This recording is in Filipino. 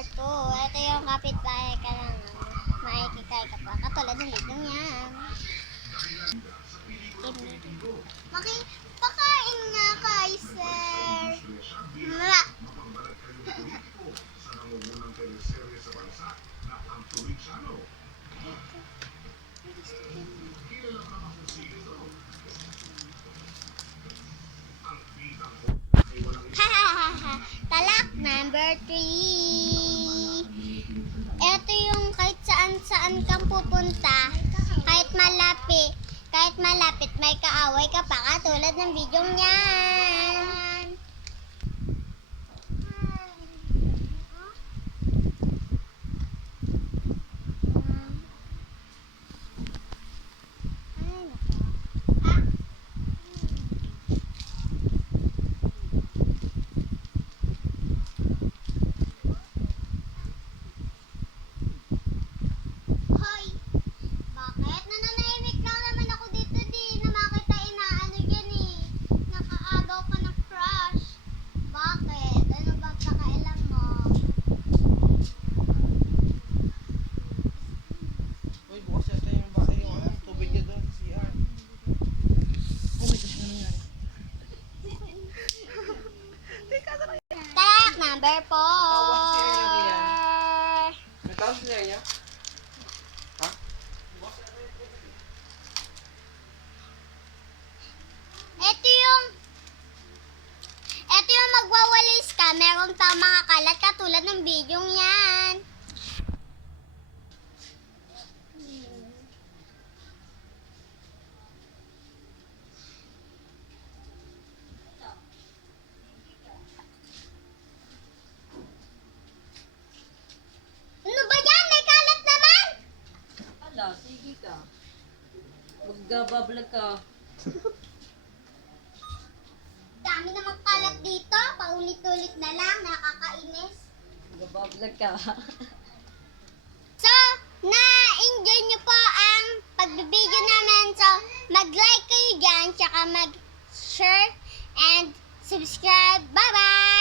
number 2. Ito yung kapitbahay ka lang. Maikikay ka pa. Katulad ng video niyan. Pakain nga kay sir. Mala. Talak number 3. Ito yung kahit saan kang pupunta, kahit malapit may kaaway ka pa, katulad ng video niyan. Hoy, bakit? Nananahimik lang naman ako dito, di na makita inaano yan eh. Nakaagaw ka ng crush. Bakit? Ano ba pakailan mo? Uy, bukas yata yung baka yung tubig niya doon sa CR. Oh my gosh, ano nangyari? Talak number 4. May tawag si Nya? Ha? Ito yung magwawalis ka, meron pa mga kalat katulad ng video yan. Ano ba yan? May kalat naman! Ala, sige ka. Magbablog ka. Dami namang kalat dito, paulit-ulit na lang, nakakainis. Magbablog ka. So, na-enjoy nyo po ang pagbibideo namin. So, mag-like kayo dyan, tsaka mag-share and subscribe. Bye-bye!